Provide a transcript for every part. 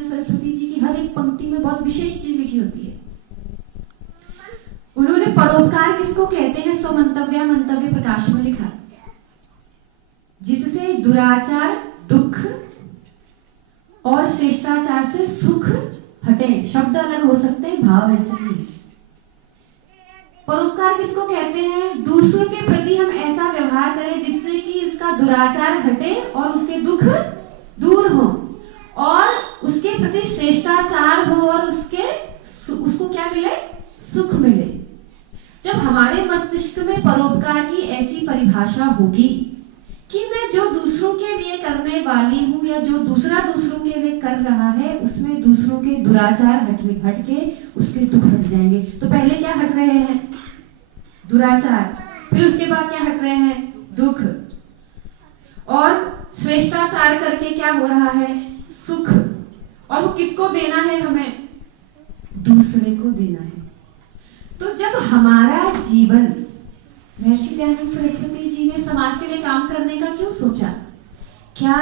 दयानंद सरस्वती जी की हर एक पंक्ति में बहुत विशेष चीज लिखी होती है। उन्होंने परोपकार किसको कहते हैं सो मंतव्य प्रकाश में लिखा, जिससे दुराचार दुख और श्रेष्ठाचार से सुख हटे। शब्द अलग हो सकते हैं, भाव ऐसे नहीं है। परोपकार किसको कहते हैं? दूसरों के प्रति हम ऐसा व्यवहार करें जिससे कि उसका दुराचार हटे और उसके दुख दूर हो और उसके प्रति श्रेष्ठाचार हो और उसको क्या मिले? सुख मिले। जब हमारे मस्तिष्क में परोपकार की ऐसी परिभाषा होगी कि मैं जो दूसरों के लिए करने वाली हूं या जो दूसरा दूसरों के लिए कर रहा है उसमें दूसरों के दुराचार हट के उसके दुख हट जाएंगे। तो पहले क्या हट रहे हैं? दुराचार। फिर उसके बाद क्या हट रहे हैं? दुख। और श्रेष्ठाचार करके क्या हो रहा है? सुख। और वो किसको देना है? हमें दूसरे को देना है। तो जब हमारा जीवन, महर्षि दयानंद सरस्वती जी ने समाज के लिए काम करने का क्यों सोचा? क्या,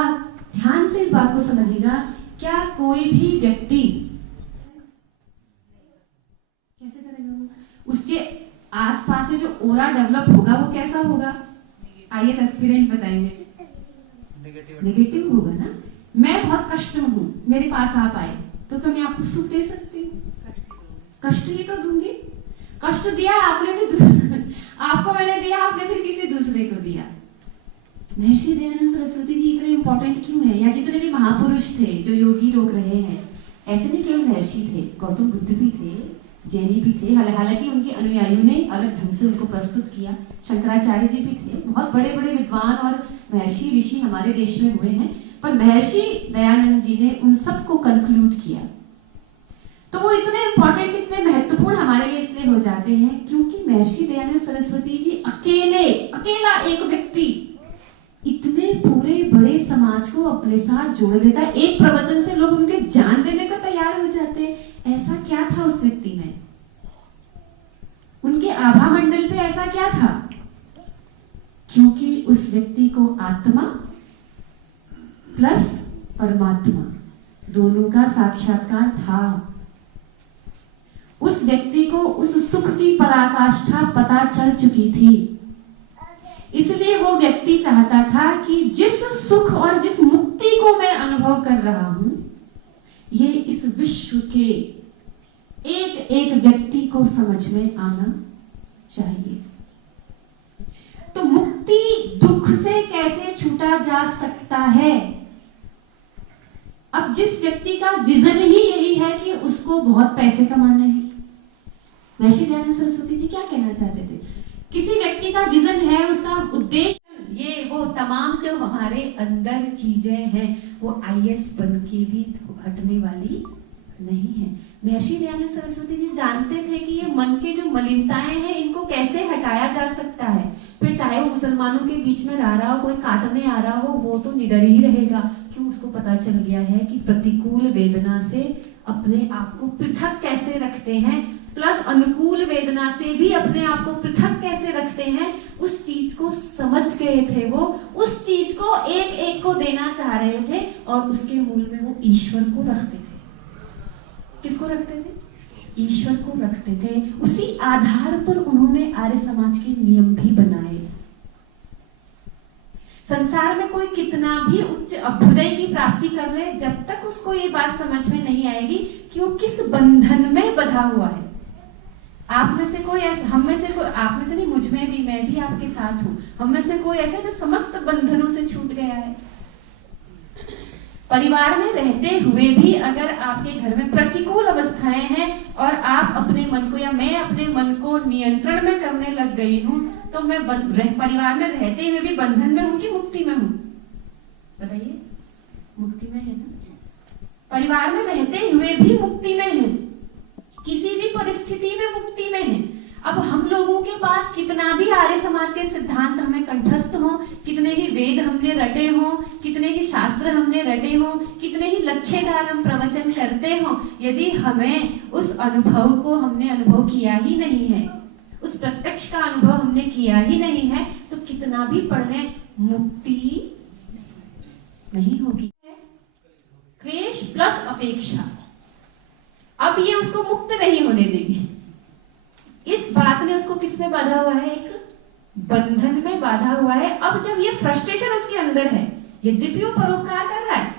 ध्यान से इस बात को समझिएगा, क्या कोई भी व्यक्ति कैसे करेगा? वो उसके आसपास से जो ओरा डेवलप होगा वो कैसा होगा? आईएएस एस्पिरेंट बताएंगे, नेगेटिव होगा ना। मैं बहुत कष्ट में हूं, मेरे पास आप आए तो क्या मैं आपको सुख दे सकती हूँ? कष्ट ही तो दूंगी। कष्ट दिया आपने, फिर आपको मैंने दिया, आपने फिर किसी दूसरे को दिया। महर्षि दयानंद सरस्वती जी इतने इंपॉर्टेंट क्यों हैं? या जितने भी महापुरुष थे जो योगी लोग रहे हैं, ऐसे नहीं केवल महर्षि थे, गौतम बुद्ध भी थे, जैनी भी थे, हालांकि उनके अनुयायियों ने अलग ढंग से उनको प्रस्तुत किया। शंकराचार्य जी भी थे, बहुत बड़े बड़े विद्वान और महर्षि ऋषि हमारे देश में हुए हैं, पर महर्षि दयानंद जी ने उन सबको कंक्लूड किया। तो वो इतने इंपॉर्टेंट, इतने महत्वपूर्ण हमारे लिए इसलिए हो जाते हैं क्योंकि महर्षि दयानंद सरस्वती जी अकेला एक व्यक्ति इतने पूरे बड़े समाज को अपने साथ जोड़ लेता है। एक प्रवचन से लोग उनके जान देने को तैयार हो जाते हैं। ऐसा क्या था उस व्यक्ति में? उनके आभा मंडल पे ऐसा क्या था? क्योंकि उस व्यक्ति को आत्मा प्लस परमात्मा दोनों का साक्षात्कार था। उस व्यक्ति को उस सुख की पराकाष्ठा पता चल चुकी थी, इसलिए वो व्यक्ति चाहता था कि जिस सुख और जिस मुक्ति को मैं अनुभव कर रहा हूं, ये इस विश्व के एक एक व्यक्ति को समझ में आना चाहिए। तो मुक्ति दुख से कैसे छूटा जा सकता है? अब जिस व्यक्ति का विजन ही यही है कि उसको बहुत पैसे कमाने हैं, महर्षि दयानंद सरस्वती जी क्या कहना चाहते थे? किसी व्यक्ति का विजन है, उसका उद्देश्य ये वो तमाम जो हमारे अंदर चीजें हैं वो आईएएस बन के भी हटने वाली नहीं है। महर्षि दयानंद सरस्वती जी जानते थे कि ये मन के जो मलिनताएं हैं इनको कैसे हटाया जा सकता है। फिर चाहे वो मुसलमानों के बीच में रह रहा हो, कोई काटने आ रहा हो, वो तो निडर ही रहेगा। क्यों? उसको पता चल गया है कि प्रतिकूल वेदना से अपने आप को पृथक कैसे रखते हैं, प्लस अनुकूल वेदना से भी अपने आप को पृथक कैसे रखते हैं, उस चीज को समझ गए थे। वो उस चीज को एक एक को देना चाह रहे थे और उसके मूल में वो ईश्वर को रखते थे। किसको रखते थे? ईश्वर को रखते थे। उसी आधार पर उन्होंने आर्य समाज के नियम भी बनाए। संसार में कोई कितना भी उच्च अभ्युदय की प्राप्ति कर ले, जब तक उसको ये बात समझ में नहीं आएगी कि वो किस बंधन में बंधा हुआ है। आप में से कोई ऐसा, हम में से कोई, आप में से नहीं, मुझ में भी, मैं भी आपके साथ हूं, हम में से कोई ऐसा जो समस्त बंधनों से छूट गया है। परिवार में रहते हुए भी अगर आपके घर में प्रतिकूल अवस्थाएं हैं और आप अपने मन को या मैं अपने मन को नियंत्रण में करने लग गई हूं, तो मैं परिवार में रहते हुए भी बंधन में हूं कि मुक्ति में हूं? बताइए, मुक्ति में है ना। परिवार में रहते हुए भी मुक्ति में है, किसी भी परिस्थिति में मुक्ति में है। अब हम लोगों के पास कितना भी आर्य समाज के सिद्धांत हमें कंठस्थ हो, कितने ही वेद हमने रटे हो, कितने ही शास्त्र हमने रटे हो, कितने ही लच्छेदार हम प्रवचन करते हो, यदि हमें उस अनुभव को हमने अनुभव किया ही नहीं है, उस प्रत्यक्ष का अनुभव हमने किया ही नहीं है, तो कितना भी पढ़ने मुक्ति नहीं होगी। क्लेश प्लस अपेक्षा। अब ये उसको मुक्त नहीं होने देगी। इस बात ने उसको किस में बांधा हुआ है? एक बंधन में बांधा हुआ है। अब जब ये फ्रस्ट्रेशन उसके अंदर है, यद्यपि वो परोपकार कर रहा है,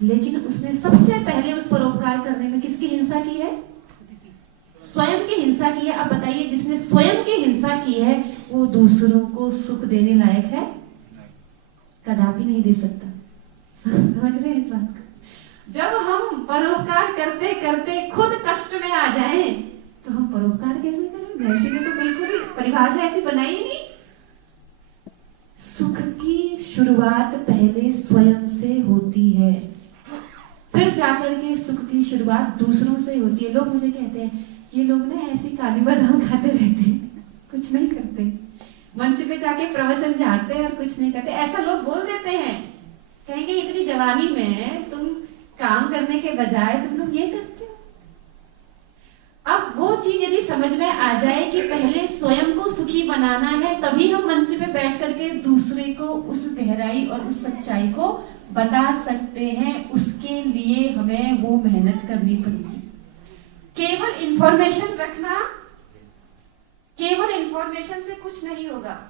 लेकिन उसने सबसे पहले उस परोपकार करने में किसकी हिंसा की है? स्वयं की हिंसा की है। अब बताइए, जिसने स्वयं की हिंसा की है वो दूसरों को सुख देने लायक है? कदापि नहीं दे सकता। समझ रहे हैं इस बात को? जब हम परोपकार करते करते खुद कष्ट में आ जाएं, तो हम परोपकार कैसे करें? महर्षि ने तो बिल्कुल ही परिभाषा ऐसी बनाई ही नहीं। सुख की शुरुआत पहले स्वयं से होती है, फिर जाकर के सुख की शुरुआत दूसरों से होती है। लोग मुझे कहते हैं, ये लोग ना ऐसे काजू बादाम खाते रहते हैं, कुछ नहीं करते, मंच पे जाके प्रवचन झाड़ते हैं और कुछ नहीं करते। ऐसा लोग बोल देते हैं, कहेंगे इतनी जवानी में तुम काम करने के बजाय तुम लोग ये करते हो। अब वो चीज यदि समझ में आ जाए कि पहले स्वयं को सुखी बनाना है, तभी हम मंच पे बैठ करके दूसरे को उस गहराई और उस सच्चाई को बता सकते हैं। उसके लिए हमें वो मेहनत करनी पड़ेगी। केवल इंफॉर्मेशन रखना, केवल इंफॉर्मेशन से कुछ नहीं होगा।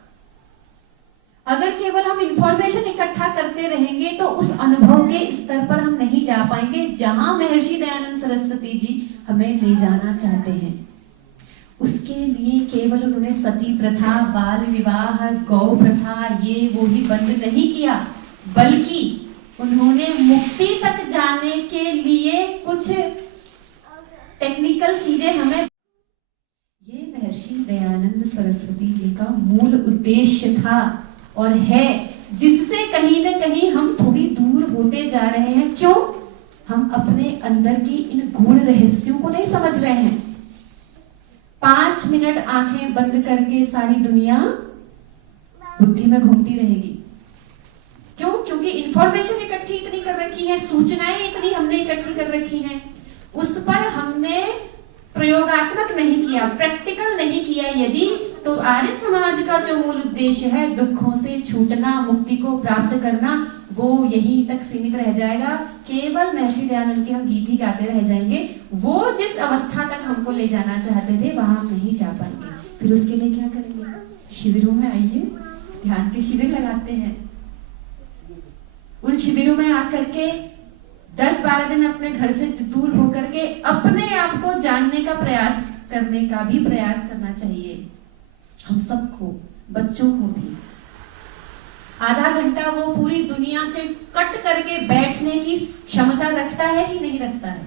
अगर केवल हम इंफॉर्मेशन इकट्ठा करते रहेंगे तो उस अनुभव के स्तर पर हम नहीं जा पाएंगे जहां महर्षि दयानंद सरस्वती जी हमें ले जाना चाहते हैं। उसके लिए केवल उन्होंने सती प्रथा, बाल विवाह, गौ प्रथा, ये वो ही बंद नहीं किया, बल्कि उन्होंने मुक्ति तक जाने के लिए कुछ टेक्निकल चीजें हमें, ये महर्षि दयानंद सरस्वती जी का मूल उद्देश्य था और है, जिससे कहीं न कहीं हम थोड़ी दूर होते जा रहे हैं। क्यों? हम अपने अंदर की इन गूढ़ रहस्यों को नहीं समझ रहे हैं। 5 मिनट आंखें बंद करके सारी दुनिया बुद्धि में घूमती रहेगी। क्यों? क्योंकि इंफॉर्मेशन इकट्ठी इतनी कर रखी है, सूचनाएं इतनी हमने इकट्ठी कर रखी हैं, उस पर हमने प्रयोगात्मक नहीं किया, प्रैक्टिकल नहीं किया। यदि तो आर्य समाज का जो मूल उद्देश्य है दुखों से छूटना, मुक्ति को प्राप्त करना, वो यहीं तक सीमित रह जाएगा। केवल महर्षि दयानंद के हम गीत ही गाते रह जाएंगे। वो जिस अवस्था तक हमको ले जाना चाहते थे वहां हम नहीं जा पाएंगे। फिर उसके लिए क्या करेंगे? शिविरों में आइए, ध्यान के शिविर लगाते हैं। उन शिविरों में आकर के 10-12 दिन अपने घर से दूर होकर के अपने आप को जानने का प्रयास करने का भी प्रयास करना चाहिए। हम सबको, बच्चों को भी आधा घंटा वो पूरी दुनिया से कट करके बैठने की क्षमता रखता है कि नहीं रखता है?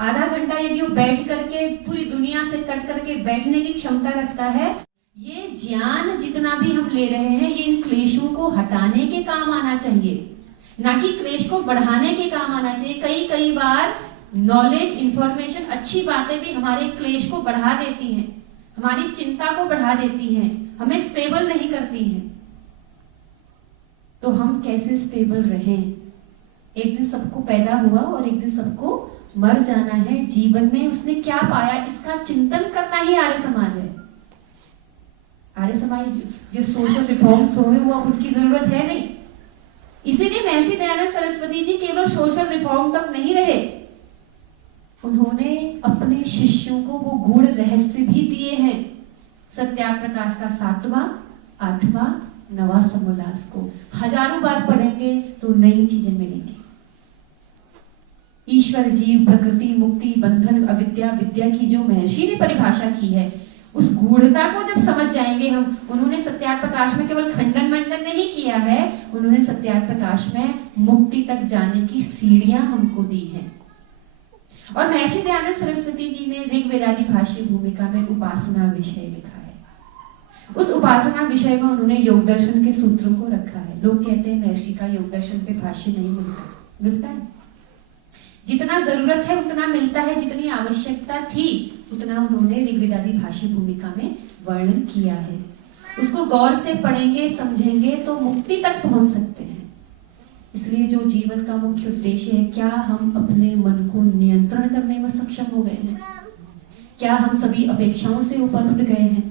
आधा घंटा यदि वो बैठ करके पूरी दुनिया से कट करके बैठने की क्षमता रखता है, ये ज्ञान जितना भी हम ले रहे हैं ये इन क्लेशों को हटाने के काम आना चाहिए, ना कि क्लेश को बढ़ाने के काम आना चाहिए। कई बार नॉलेज, इंफॉर्मेशन, अच्छी बातें भी हमारे क्लेश को बढ़ा देती हैं, हमारी चिंता को बढ़ा देती हैं, हमें स्टेबल नहीं करती हैं। तो हम कैसे स्टेबल रहें? एक दिन सबको पैदा हुआ और एक दिन सबको मर जाना है। जीवन में उसने क्या पाया, इसका चिंतन करना ही आर्य समाज है। आर्य समाज जो सोशल रिफॉर्म्स हो वो अब उनकी जरूरत है नहीं। इसीलिए महर्षि दयानंद सरस्वती जी केवल सोशल रिफॉर्म तक नहीं रहे, उन्होंने अपने शिष्यों को वो गूढ़ रहस्य भी दिए हैं। सत्याग्रह प्रकाश का 7वां, 8वां, 9वां समोल्लास को हजारों बार पढ़ेंगे तो नई चीजें मिलेंगी। ईश्वर, जीव, प्रकृति, मुक्ति, बंधन, अविद्या, विद्या की जो महर्षि ने परिभाषा की है, उस गूढ़ता को जब समझ जाएंगे हम, उन्होंने सत्याग्रह प्रकाश में केवल खंडन मंडन नहीं किया है, उन्होंने सत्याग्रह प्रकाश में मुक्ति तक जाने की सीढ़ियां हमको दी हैं। और महर्षि दयानंद सरस्वती जी ने ऋग्वेदादि भाष्य भूमिका में उपासना विषय लिखा है। उस उपासना विषय में उन्होंने योग दर्शन के सूत्रों को रखा है। लोग कहते हैं महर्षि का योग दर्शन पे भाष्य नहीं मिलता है। जितना जरूरत है उतना मिलता है, जितनी आवश्यकता थी उतना उन्होंने ऋग्वेदादि भाष्य भूमिका में वर्णन किया है। उसको गौर से पढ़ेंगे, समझेंगे तो मुक्ति तक पहुंच सकते हैं। इसलिए जो जीवन का मुख्य उद्देश्य है, क्या हम अपने मन को नियंत्रण करने में सक्षम हो गए हैं? क्या हम सभी अपेक्षाओं से ऊपर उठ गए हैं?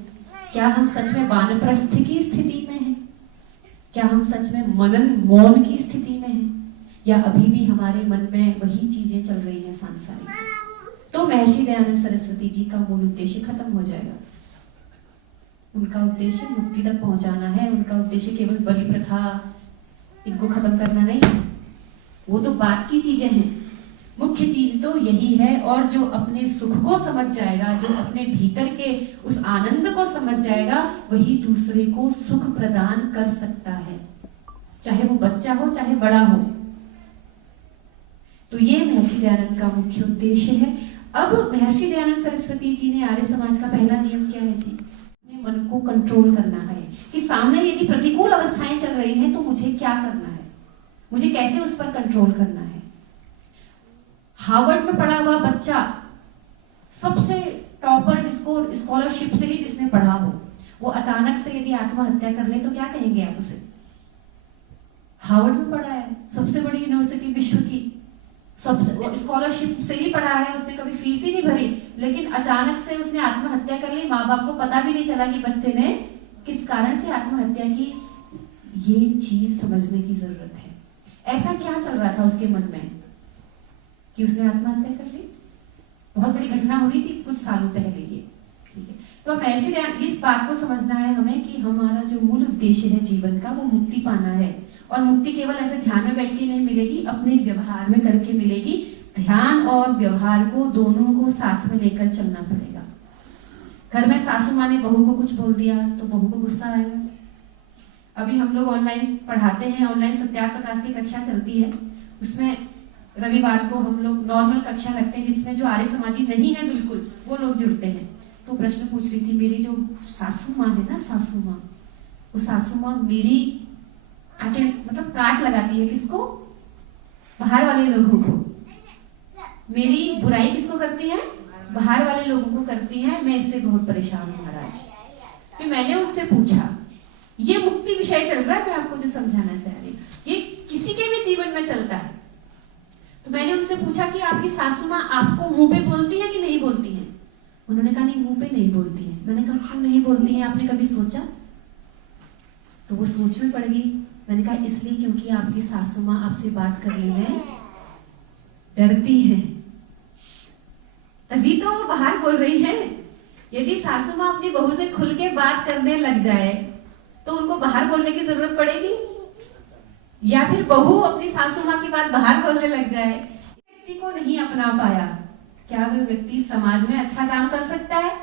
क्या हम सच में वानप्रस्थ की स्थिति में हैं? क्या हम सच में मनन मौन की स्थिति में हैं? या अभी भी हमारे मन में वही चीजें चल रही हैं सांसारिक, तो महर्षि दयानंद सरस्वती जी का मूल उद्देश्य खत्म हो जाएगा। उनका उद्देश्य मुक्ति तक पहुंचाना है, उनका उद्देश्य केवल बलि प्रथा इनको खत्म करना नहीं है, वो तो बात की चीजें हैं, मुख्य चीज तो यही है। और जो अपने सुख को समझ जाएगा, जो अपने भीतर के उस आनंद को समझ जाएगा, वही दूसरे को सुख प्रदान कर सकता है, चाहे वो बच्चा हो चाहे बड़ा हो। तो ये महर्षि दयानंद का मुख्य उद्देश्य है। अब महर्षि दयानंद सरस्वती जी ने आर्य समाज का पहला नियम क्या है जी? अपने मन को कंट्रोल करना है कि सामने यदि प्रतिकूल अवस्थाएं चल रही हैं तो मुझे क्या करना है, मुझे कैसे उस पर कंट्रोल करना है। हार्वर्ड में पढ़ा हुआ बच्चा, सबसे टॉपर, जिसको स्कॉलरशिप से ही जिसने पढ़ा हो, वो अचानक से यदि आत्महत्या कर ले तो क्या कहेंगे आप उसे? हार्वर्ड में पढ़ा है, सबसे बड़ी यूनिवर्सिटी विश्व की, सबसे स्कॉलरशिप से ही पढ़ा है, उसने कभी फीस ही नहीं भरी, लेकिन अचानक से उसने आत्महत्या कर ली। माँ बाप को पता भी नहीं चला कि बच्चे ने किस कारण से आत्महत्या की। ये चीज समझने की जरूरत है। ऐसा क्या चल रहा था उसके मन में कि उसने आत्महत्या कर ली? बहुत बड़ी घटना हुई थी कुछ सालों पहले ये, ठीक है। तो महर्षि दयानंद, इस बात को समझना है हमें कि हमारा जो मूल उद्देश्य है जीवन का, वो मुक्ति पाना है। और मुक्ति केवल ऐसे ध्यान में बैठ के नहीं मिलेगी, अपने व्यवहार में करके मिलेगी। ध्यान और व्यवहार को दोनों को साथ में लेकर चलना पड़ेगा। घर में सासू माँ ने बहू को कुछ बोल दिया तो बहू को गुस्सा आएगा। अभी हम लोग ऑनलाइन पढ़ाते हैं, ऑनलाइन सत्यार्थ प्रकाश की कक्षा चलती है, उसमें रविवार को हम लोग नॉर्मल कक्षा रखते हैं जिसमें जो आर्य समाजी नहीं है बिल्कुल, वो लोग जुड़ते हैं। तो प्रश्न पूछ रही थी, मेरी जो सासू माँ है ना, सासू माँ, वो सासू माँ मेरी मतलब काट लगाती है, किसको? बाहर वाले लोगों को। मेरी बुराई किसको करती है? बाहर वाले लोगों को करती है। मैं इससे बहुत परेशान हूँ महाराज। फिर मैंने उनसे पूछा, ये मुक्ति विषय चल रहा है, मैं आपको जो समझाना चाह रही हूँ, ये किसी के भी जीवन में चलता है। तो मैंने उनसे पूछा कि आपकी सासू माँ आपको मुंह पे बोलती है कि नहीं बोलती है? उन्होंने कहा नहीं, मुंह पे नहीं बोलती है। मैंने कहा क्यों नहीं बोलती है, आपने कभी सोचा? तो वो सोच में पड़ गई। मैंने कहा इसलिए क्योंकि आपकी सासू माँ आपसे बात करने में डरती है, तभी तो वो बाहर बोल रही है। यदि सासू माँ अपनी बहू से खुल के बात करने लग जाए तो उनको बाहर बोलने की जरूरत पड़ेगी? या फिर बहू अपनी सासू माँ की बात बाहर बोलने लग जाए? व्यक्ति को नहीं अपना पाया, क्या वह व्यक्ति समाज में अच्छा काम कर सकता है?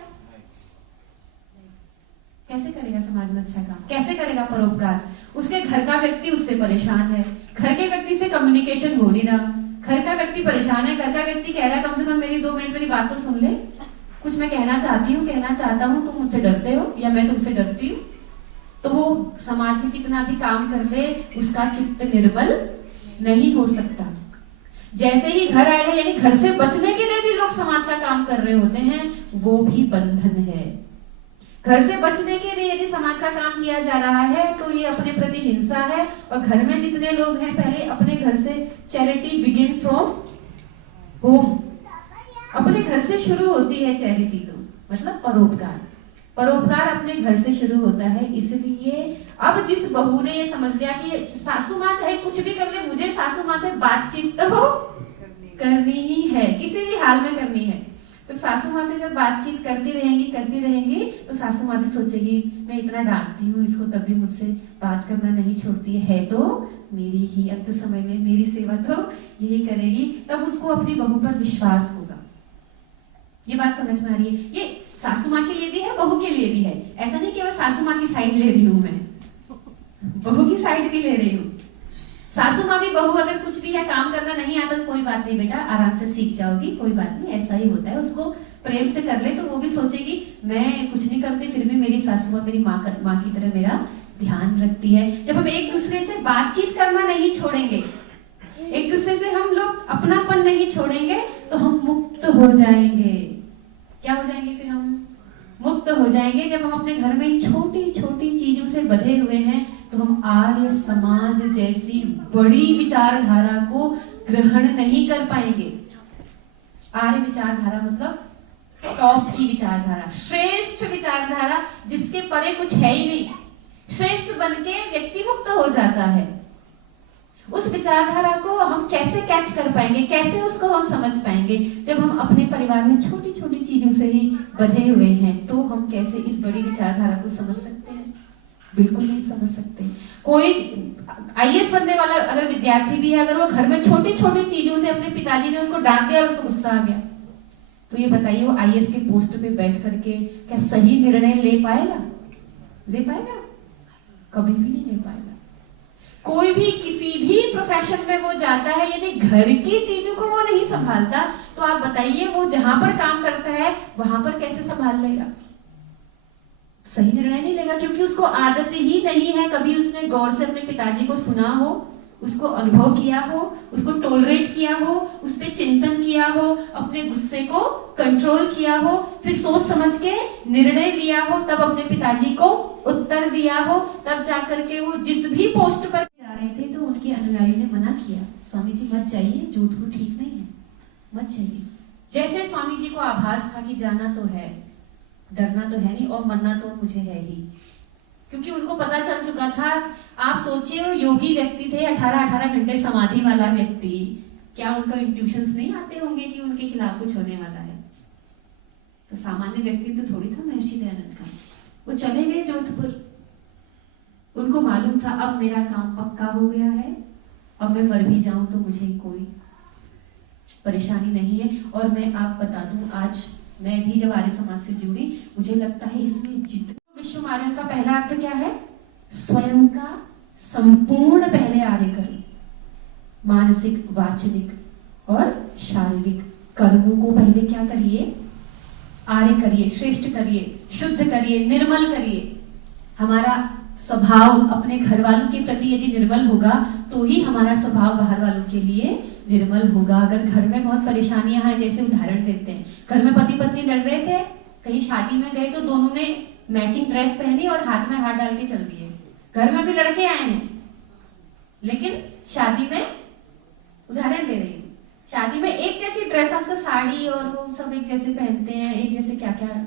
कैसे करेगा समाज में अच्छा काम? कैसे करेगा परोपकार? उसके घर का व्यक्ति उससे परेशान है, घर के व्यक्ति से कम्युनिकेशन हो नहीं रहा, घर का व्यक्ति परेशान है, घर का व्यक्ति कह रहा है कम से कम मेरी 2 मिनट मेरी बात तो सुन ले, कुछ मैं कहना चाहती हूँ, कहना चाहता हूँ, तुम मुझसे डरते हो या मैं तुमसे डरती हूँ। तो वो समाज में कितना भी काम कर ले, उसका चित्त निर्मल नहीं हो सकता। जैसे ही घर आएगा, यानी घर से बचने के लिए भी लोग समाज का काम कर रहे होते हैं, वो भी बंधन है। घर से बचने के लिए यदि समाज का काम किया जा रहा है तो ये अपने प्रति हिंसा है। और घर में जितने लोग हैं, पहले अपने घर से, चैरिटी बिगिन फ्रॉम होम, अपने घर से शुरू होती है चैरिटी। तो मतलब परोपकार, परोपकार अपने घर से शुरू होता है। इसलिए अब जिस बहू ने ये समझ लिया कि सासू माँ चाहे कुछ भी कर ले, मुझे सासू माँ से बातचीत तो करनी ही है, किसी भी हाल में करनी है, तो सासू माँ से जब बातचीत करती रहेंगी तो सासू माँ भी सोचेगी मैं इतना डांटती हूँ इसको, तब भी मुझसे बात करना नहीं छोड़ती है तो मेरी ही अंत समय में मेरी सेवा तो यही करेगी। तब उसको अपनी बहू पर विश्वास होगा। ये बात समझ में आ रही है? ये सासू माँ के लिए भी है, बहू के लिए भी है। ऐसा नहीं केवल सासू माँ की साइड ले रही हूँ मैं, बहू की साइड भी ले रही हूँ। सासू माँ भी बहू अगर कुछ भी है, काम करना नहीं आता तो कोई बात नहीं बेटा, आराम से सीख जाओगी, कोई बात नहीं, ऐसा ही होता है। उसको प्रेम से कर ले तो वो भी सोचेगी मैं कुछ नहीं करती फिर भी मेरी सासू माँ मेरी माँ की तरह मेरा ध्यान रखती है। जब हम एक दूसरे से बातचीत करना नहीं छोड़ेंगे, एक दूसरे से हम लोग अपनापन नहीं छोड़ेंगे तो हम मुक्त हो जाएंगे। क्या हो जाएंगे? फिर हम मुक्त हो जाएंगे। जब हम अपने घर में छोटी छोटी चीजों से बंधे हुए हैं तो हम आर्य समाज जैसी बड़ी विचारधारा को ग्रहण नहीं कर पाएंगे। आर्य विचारधारा मतलब टॉप की विचारधारा, श्रेष्ठ विचारधारा, जिसके परे कुछ है ही नहीं। श्रेष्ठ बन के व्यक्ति मुक्त हो जाता है। उस विचारधारा को हम कैसे कैच कर पाएंगे, कैसे उसको हम समझ पाएंगे? जब हम अपने परिवार में छोटी छोटी चीजों से ही बंधे हुए हैं, तो हम कैसे इस बड़ी विचारधारा को समझ सकते हैं? बिल्कुल नहीं समझ सकते। कोई आईएएस बनने वाला अगर विद्यार्थी भी है, अगर वो घर में छोटी छोटी चीजों से अपने पिताजी ने उसको डांट दिया और उसको गुस्सा आ गया, तो ये बताइए वो आईएएस के पोस्ट पे बैठ करके क्या सही निर्णय ले पाएगा? ले पाएगा? कभी भी नहीं ले पाएगा। कोई भी किसी भी प्रोफेशन में वो जाता है, यदि घर की चीजों को वो नहीं संभालता, तो आप बताइए वो जहां पर काम करता है वहां पर कैसे संभाल लेगा? सही निर्णय नहीं लेगा, क्योंकि उसको आदत ही नहीं है। कभी उसने गौर से अपने पिताजी को सुना हो, उसको अनुभव किया हो, उसको टॉलरेट किया हो, उस पर चिंतन किया हो, अपने गुस्से को कंट्रोल किया हो, फिर सोच समझ के निर्णय लिया हो, तब अपने पिताजी को उत्तर दिया हो, तब जाकर के वो जिस भी पोस्ट पर जा रहे थे, तो उनके अनुयायियों ने मना किया, स्वामी जी मत जाइए, जोधपुर ठीक नहीं है, मत जाइए। जैसे स्वामी जी को आभास था कि जाना तो है, डरना तो है नहीं, और मरना तो मुझे है ही, क्योंकि उनको पता चल चुका था। आप सोचिए वो योगी व्यक्ति थे, 18-18 घंटे समाधि वाला व्यक्ति, क्या उनको इंट्यूशंस नहीं आते होंगे कि उनके खिलाफ कुछ होने वाला है? तो सामान्य व्यक्ति तो थोड़ी था महर्षि दयानंद का। वो चले गए जोधपुर, उनको मालूम था अब मेरा काम पक्का हो गया है, अब मैं मर भी जाऊं तो मुझे कोई परेशानी नहीं है। और मैं आप बता दूं, आज मैं भी जब आर्य समाज से जुड़ी, मुझे लगता है इसमें जितने विश्व मारण का पहला अर्थ क्या है? स्वयं का संपूर्ण पहले आर्य करो, मानसिक, वाचनिक और शारीरिक कर्मों को पहले क्या करिए? आर्य करिए, श्रेष्ठ करिए, शुद्ध करिए, निर्मल करिए। हमारा स्वभाव अपने घर वालों के प्रति यदि निर्मल होगा, तो ही हमारा स्वभाव बाहर वालों के लिए निर्मल होगा। अगर घर में बहुत परेशानियां हैं, जैसे उदाहरण देते हैं, घर में पति पत्नी लड़ रहे थे, कहीं शादी में गए तो दोनों ने मैचिंग ड्रेस पहनी और हाथ में हाथ डाल के चल दिए। घर में भी लड़के आए हैं, लेकिन शादी में, उदाहरण दे रही हूँ, शादी में एक जैसी ड्रेस, आजकल साड़ी और वो सब एक जैसे पहनते हैं, एक जैसे क्या क्या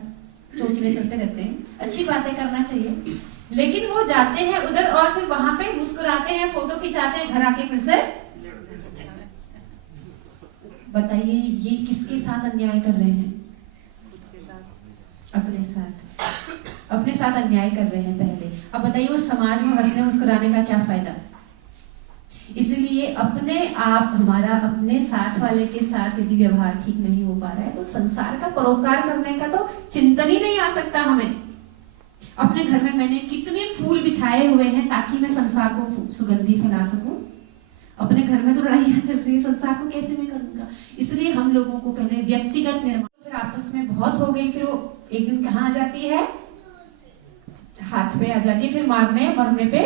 चोचले चलते रहते हैं। अच्छी बातें करना चाहिए, लेकिन वो जाते हैं उधर और फिर वहां पे मुस्कुराते हैं, फोटो खिंचाते हैं, घर आके फिर से। बताइए ये किसके साथ अन्याय कर रहे हैं? अपने साथ, अपने साथ अन्याय कर रहे हैं पहले। अब बताइए उस समाज में हंसने मुस्कुराने का क्या फायदा? इसलिए अपने आप, हमारा अपने साथ वाले के साथ यदि व्यवहार ठीक नहीं हो पा रहा है, तो संसार का परोपकार करने का तो चिंतन ही नहीं आ सकता हमें। अपने घर में मैंने कितने फूल बिछाए हुए हैं ताकि मैं संसार को सुगंधी फैला सकूं। अपने घर में तो लड़ाइयां चल रही है, संसार को कैसे मैं करूंगा? इसलिए हम लोगों को पहले व्यक्तिगत निर्माण, फिर आपस में बहुत हो गई, फिर वो एक दिन कहाँ आ जाती है? हाथ पे आ जाती है, फिर मारने मरने पे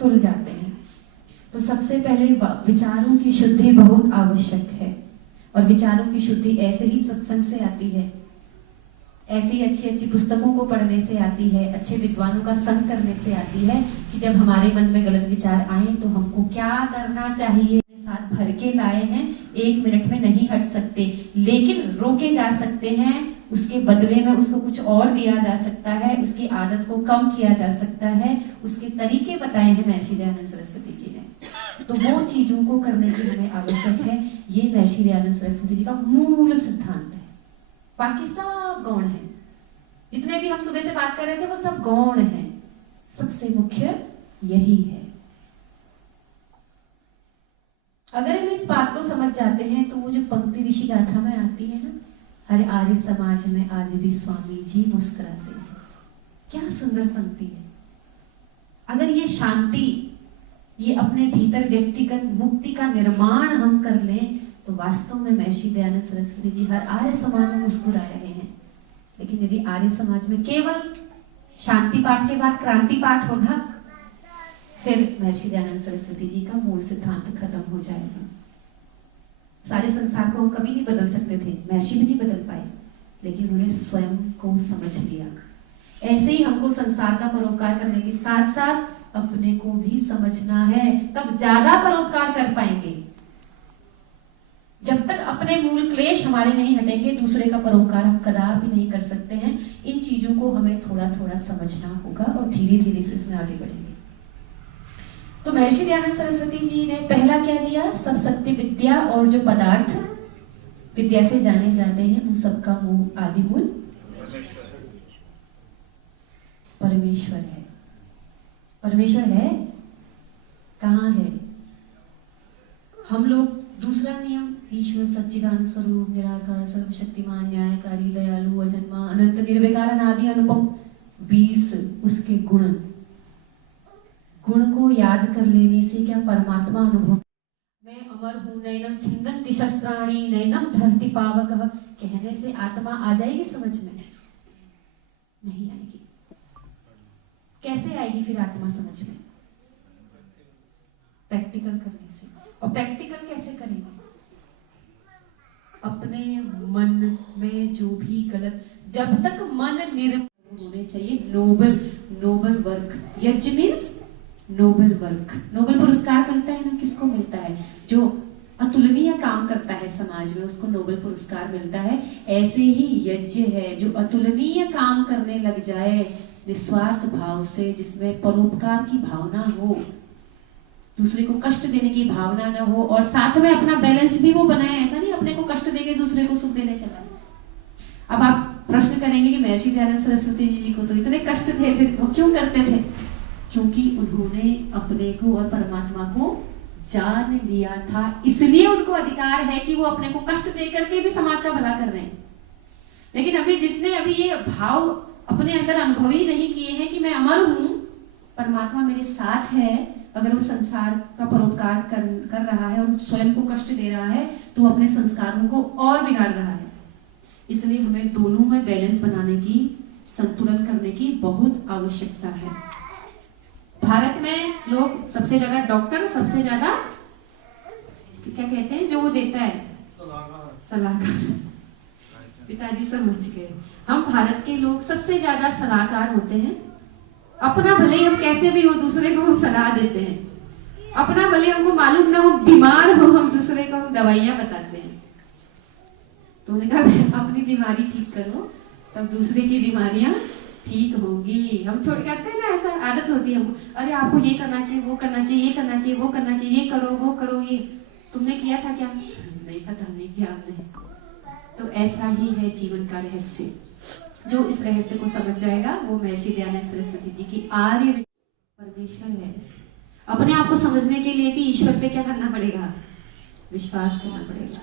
तुल जाते हैं। तो सबसे पहले विचारों की शुद्धि बहुत आवश्यक है, और विचारों की शुद्धि ऐसे ही सत्संग से आती है, ऐसी ही अच्छी अच्छी पुस्तकों को पढ़ने से आती है, अच्छे विद्वानों का संग करने से आती है, कि जब हमारे मन में गलत विचार आए तो हमको क्या करना चाहिए। साथ भर के लाए हैं, 1 मिनट में नहीं हट सकते, लेकिन रोके जा सकते हैं, उसके बदले में उसको कुछ और दिया जा सकता है, उसकी आदत को कम किया जा सकता है, उसके तरीके बताए हैं महर्षि दयानंद सरस्वती जी ने। तो वो चीजों को करने की हमें आवश्यक है। ये महर्षि दयानंद सरस्वती जी का मूल सिद्धांत है। बाकी सब गौण है, जितने भी हम सुबह से बात कर रहे थे वो सब गौण है, सबसे मुख्य यही है। अगर हम इस बात को समझ जाते हैं, तो वो जो पंक्ति ऋषि गाथा में आती है ना, हर आर्य समाज में आज भी स्वामी जी मुस्कुराते हैं, क्या सुंदर पंक्ति है। अगर ये शांति, ये अपने भीतर व्यक्तिगत मुक्ति का निर्माण हम कर लें, तो वास्तव में महर्षि दयानंद सरस्वती जी हर आर्य समाज में मुस्कुरा रहे हैं। लेकिन यदि आर्य समाज में केवल शांति पाठ के बाद क्रांति पाठ होगा, फिर महर्षि दयानंद सरस्वती जी का मूल सिद्धांत खत्म हो जाएगा। सारे संसार को हम कभी नहीं बदल सकते थे, महर्षि भी नहीं बदल पाए, लेकिन उन्होंने स्वयं को समझ लिया। ऐसे ही हमको संसार का परोपकार करने के साथ साथ अपने को भी समझना है, तब ज्यादा परोपकार कर पाएंगे। जब तक अपने मूल क्लेश हमारे नहीं हटेंगे, दूसरे का परोपकार हम कदापि नहीं कर सकते हैं। इन चीजों को हमें थोड़ा थोड़ा समझना होगा और धीरे धीरे फिर उसमें आगे बढ़ेंगे। तो महर्षि दयानंद सरस्वती जी ने पहला क्या दिया? सब सत्य विद्या और जो पदार्थ विद्या से जाने जाते हैं उन सबका मूल आदि मूल परमेश्वर है। परमेश्वर है, कहाँ है? हम लोग दूसरा नियम, ईश्वर सच्चिदानंद स्वरूप निराकार सर्वशक्तिमान न्यायकारी दयालु अजन्मा अनंत निर्विकार अनादि अनुपम, 20 उसके गुण को याद कर लेने से क्या परमात्मा अनुभव? मैं अमर हूं, नैनम छिंदन्ति शस्त्राणि नैनम धरति पावकः, कहने से आत्मा आ जाएगी समझ में? नहीं आएगी। कैसे आएगी फिर आत्मा समझ में? प्रैक्टिकल करने से। और प्रैक्टिकल कैसे करेंगे? अपने मन में जो भी गलत, जब तक मन निर्मल होने चाहिए, नोबल वर्क। यज्ञ मीन्स नोबल वर्क। नोबल पुरस्कार मिलता है ना, किसको मिलता है? जो अतुलनीय काम करता है समाज में, उसको नोबल पुरस्कार मिलता है। ऐसे ही यज्ञ है, जो अतुलनीय काम करने लग जाए निस्वार्थ भाव से, जिसमें परोपकार की भावना हो, दूसरे को कष्ट देने की भावना न हो, और साथ में अपना बैलेंस भी वो बनाए। ऐसा नहीं अपने को कष्ट देके दूसरे को सुख देने चला। अब आप प्रश्न करेंगे कि महर्षि दयानंद सरस्वती जी को तो इतने कष्ट थे, फिर वो क्यों करते थे? क्योंकि उन्होंने अपने को और परमात्मा को जान लिया था, इसलिए उनको अधिकार है कि वो अपने को कष्ट दे करके भी समाज का भला कर रहे हैं। लेकिन अभी जिसने अभी ये भाव अपने अंदर अनुभव ही नहीं किए हैं कि मैं अमर हूं, परमात्मा मेरे साथ है, अगर वो संसार का परोपकार कर रहा है और स्वयं को कष्ट दे रहा है, तो वो अपने संस्कारों को और बिगाड़ रहा है। इसलिए हमें दोनों में बैलेंस बनाने की, संतुलन करने की बहुत आवश्यकता है। भारत में लोग सबसे ज्यादा डॉक्टर, सबसे ज्यादा क्या कहते हैं जो वो देता है, सलाहकार। पिताजी समझ गए। हम भारत के लोग सबसे ज्यादा सलाहकार होते हैं। अपना भले ही हम कैसे भी हो, दूसरे को हम सलाह देते हैं। अपना भले हमको मालूम ना हो, बीमार हो, हम दूसरे को हम दवाइयां बताते हैं। तो उन्होंने कहा अपनी बीमारी ठीक करो, तब दूसरे की बीमारियां ठीक होगी। हम छोड़ करते हैं ना, ऐसा आदत होती है हमको, अरे आपको ये करना चाहिए, वो करना चाहिए, ये करना चाहिए, वो करना चाहिए, ये करो, वो करो, ये तुमने किया था क्या? नहीं पता, नहीं किया आपने। तो ऐसा ही है जीवन का रहस्य। जो इस रहस्य को समझ जाएगा वो महर्षि दयानंद सरस्वती जी की आर्य परमेश्वर है। अपने आप को समझने के लिए कि ईश्वर पे क्या करना पड़ेगा? विश्वास करना पड़ेगा।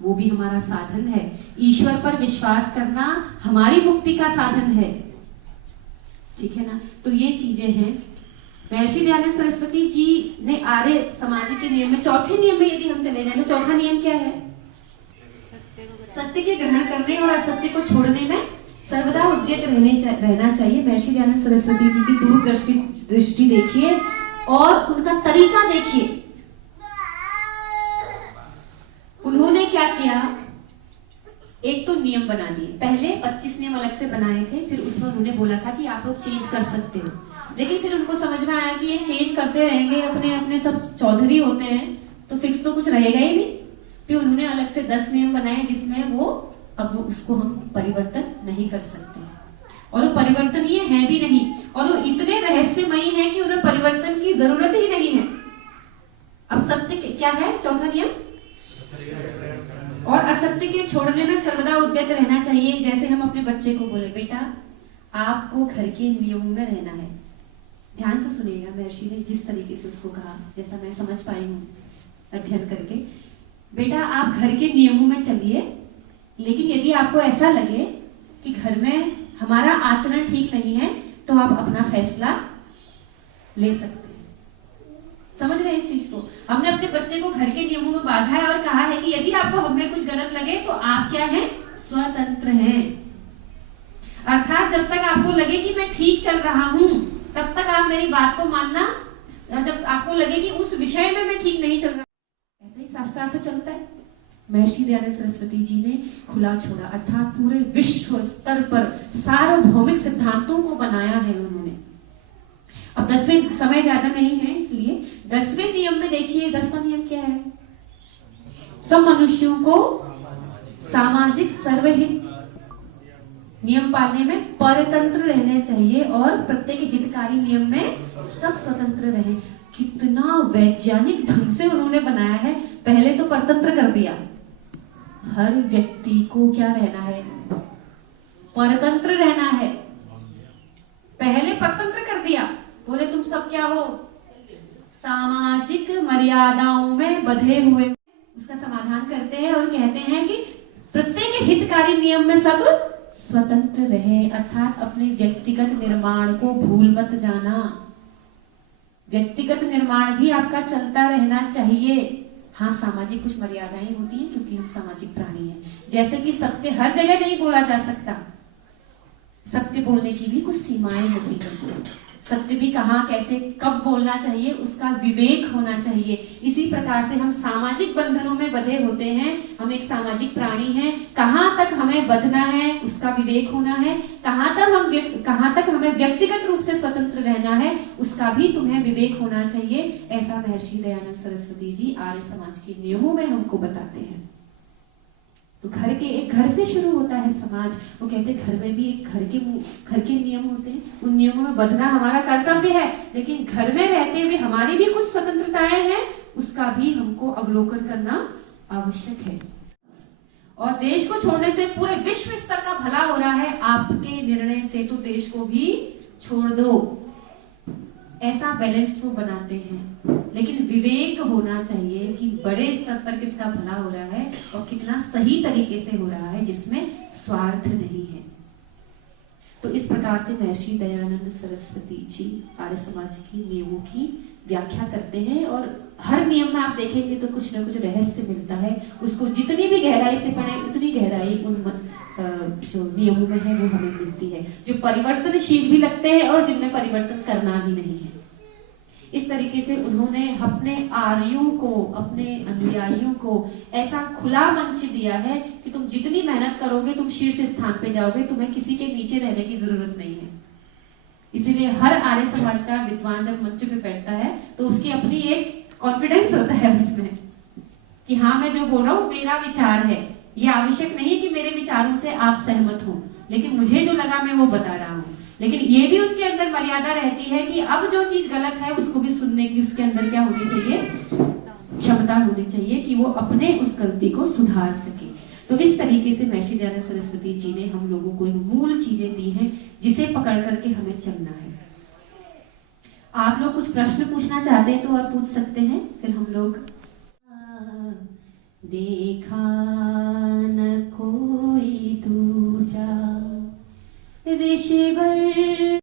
वो भी हमारा साधन है। ईश्वर पर विश्वास करना हमारी मुक्ति का साधन है, ठीक है ना? तो ये चीजें हैं। महर्षि दयानंद सरस्वती जी ने आर्य समाधि के नियम में, चौथे नियम में यदि हम चले जाए तो चौथा नियम क्या है? सत्य के ग्रहण करने और असत्य को छोड़ने में सर्वदा उद्यत रहना चाहिए। महर्षि दयानंद सरस्वती जी की दूरदृष्टि देखिए और उनका तरीका देखिए। उन्होंने क्या किया? एक तो नियम बना दिए। पहले 25 नियम अलग से बनाए थे, फिर उसमें उन्होंने बोला था कि आप लोग चेंज कर सकते हो। लेकिन फिर उनको समझ में आया कि ये चेंज करते रहेंगे, अपने अपने सब चौधरी होते हैं, तो फिक्स तो कुछ रहेगा ही नहीं। फिर उन्होंने अलग से 10 नियम बनाए, जिसमें वो अब उसको हम परिवर्तन नहीं कर सकते, और वो परिवर्तनीय है भी नहीं, और वो इतने रहस्यमयी है कि उन्हें परिवर्तन की जरूरत ही नहीं है। अब सत्य क्या है? चौथा नियम, और असत्य के छोड़ने में सर्वदा उद्यत रहना चाहिए। जैसे हम अपने बच्चे को बोले, बेटा आपको घर के नियमों में रहना है। ध्यान से सुनिएगा, महर्षि ने जिस तरीके से उसको कहा, जैसा मैं समझ पाई हूँ अध्ययन करके, बेटा आप घर के नियमों में चलिए, लेकिन यदि आपको ऐसा लगे कि घर में हमारा आचरण ठीक नहीं है, तो आप अपना फैसला ले सकते हैं। समझ रहे हैं इस चीज को? हमने अपने बच्चे को घर के नियमों में बांधा है और कहा है कि यदि आपको हमें कुछ गलत लगे तो आप क्या हैं? स्वतंत्र हैं। अर्थात जब तक आपको लगे कि मैं ठीक चल रहा हूं, तब तक आप मेरी बात को मानना। जब आपको लगे कि उस विषय में मैं ठीक नहीं चल रहा, ऐसा ही शास्त्रार्थ चलता है। महर्षि दयानंद सरस्वती जी ने खुला छोड़ा, अर्थात पूरे विश्व स्तर पर सार्वभौमिक सिद्धांतों को बनाया है उन्होंने। अब 10वें, समय ज्यादा नहीं है इसलिए 10वें नियम में देखिए, 10वां नियम क्या है? सब मनुष्यों को सामाजिक सर्वहित नियम पालने में परतंत्र रहने चाहिए और प्रत्येक हितकारी नियम में सब स्वतंत्र रहे। कितना वैज्ञानिक ढंग से उन्होंने बनाया है। पहले तो परतंत्र कर दिया, हर व्यक्ति को क्या रहना है, परतंत्र रहना है। पहले परतंत्र कर दिया, बोले तुम सब क्या हो, सामाजिक मर्यादाओं में बंधे हुए। उसका समाधान करते हैं और कहते हैं कि प्रत्येक हितकारी नियम में सब स्वतंत्र रहे, अर्थात अपने व्यक्तिगत निर्माण को भूल मत जाना। व्यक्तिगत निर्माण भी आपका चलता रहना चाहिए। हाँ, सामाजिक कुछ मर्यादाएं होती हैं क्योंकि हम सामाजिक प्राणी हैं। जैसे कि सत्य हर जगह नहीं बोला जा सकता, सत्य बोलने की भी कुछ सीमाएं होती हैं। सत्य भी कहाँ, कैसे, कब बोलना चाहिए, उसका विवेक होना चाहिए। इसी प्रकार से हम सामाजिक बंधनों में बंधे होते हैं। हम एक सामाजिक प्राणी हैं। कहाँ तक हमें बंधना है उसका विवेक होना है, कहाँ तक हमें व्यक्तिगत रूप से स्वतंत्र रहना है उसका भी तुम्हें विवेक होना चाहिए। ऐसा महर्षि दयानंद सरस्वती जी आर्य समाज के नियमों में हमको बताते हैं। तो घर से शुरू होता है समाज। वो कहते घर में भी एक घर के नियम होते हैं, उन नियमों में बंधना हमारा कर्तव्य है, लेकिन घर में रहते हुए हमारी भी कुछ स्वतंत्रताएं हैं, उसका भी हमको अवलोकन करना आवश्यक है। और देश को छोड़ने से पूरे विश्व स्तर का भला हो रहा है, आपके निर्णय से तो देश को भी छोड़ दो। ऐसा बैलेंस वो बनाते हैं। लेकिन विवेक होना चाहिए कि बड़े स्तर पर किसका भला हो रहा है और कितना सही तरीके से हो रहा है, जिसमें स्वार्थ नहीं है। तो इस प्रकार से महर्षि दयानंद सरस्वती जी आर्य समाज की नियमों की व्याख्या करते हैं। और हर नियम में आप देखेंगे तो कुछ ना कुछ रहस्य मिलता है। उसको जितनी भी गहराई से पढ़े उतनी गहराई उन जो नियमों में है वो हमें मिलती है, जो परिवर्तनशील भी लगते हैं और जिनमें परिवर्तन करना भी नहीं है। इस तरीके से उन्होंने अपने आर्यों को, अपने अनुयायियों को ऐसा खुला मंच दिया है कि तुम जितनी मेहनत करोगे तुम शीर्ष स्थान पे जाओगे, तुम्हें किसी के नीचे रहने की जरूरत नहीं है। इसीलिए हर आर्य समाज का विद्वान जब मंच पे बैठता है तो उसकी अपनी एक कॉन्फिडेंस होता है उसमें कि हाँ, मैं जो बोल रहा हूँ मेरा विचार है। ये आवश्यक नहीं कि मेरे विचारों से आप सहमत हो, लेकिन मुझे जो लगा मैं वो बता रहा हूँ। लेकिन ये भी उसके अंदर मर्यादा रहती है कि अब जो चीज गलत है उसको भी सुनने की उसके अंदर क्या होनी चाहिए, क्षमता होनी चाहिए कि वो अपने उस गलती को सुधार सके। तो इस तरीके से महर्षि दयानंद सरस्वती जी ने हम लोगों को एक मूल चीजें दी हैं जिसे पकड़ करके हमें चलना है। आप लोग कुछ प्रश्न पूछना चाहते हैं तो और पूछ सकते हैं, फिर हम लोग। देखा न कोई दूजा ऋषिवर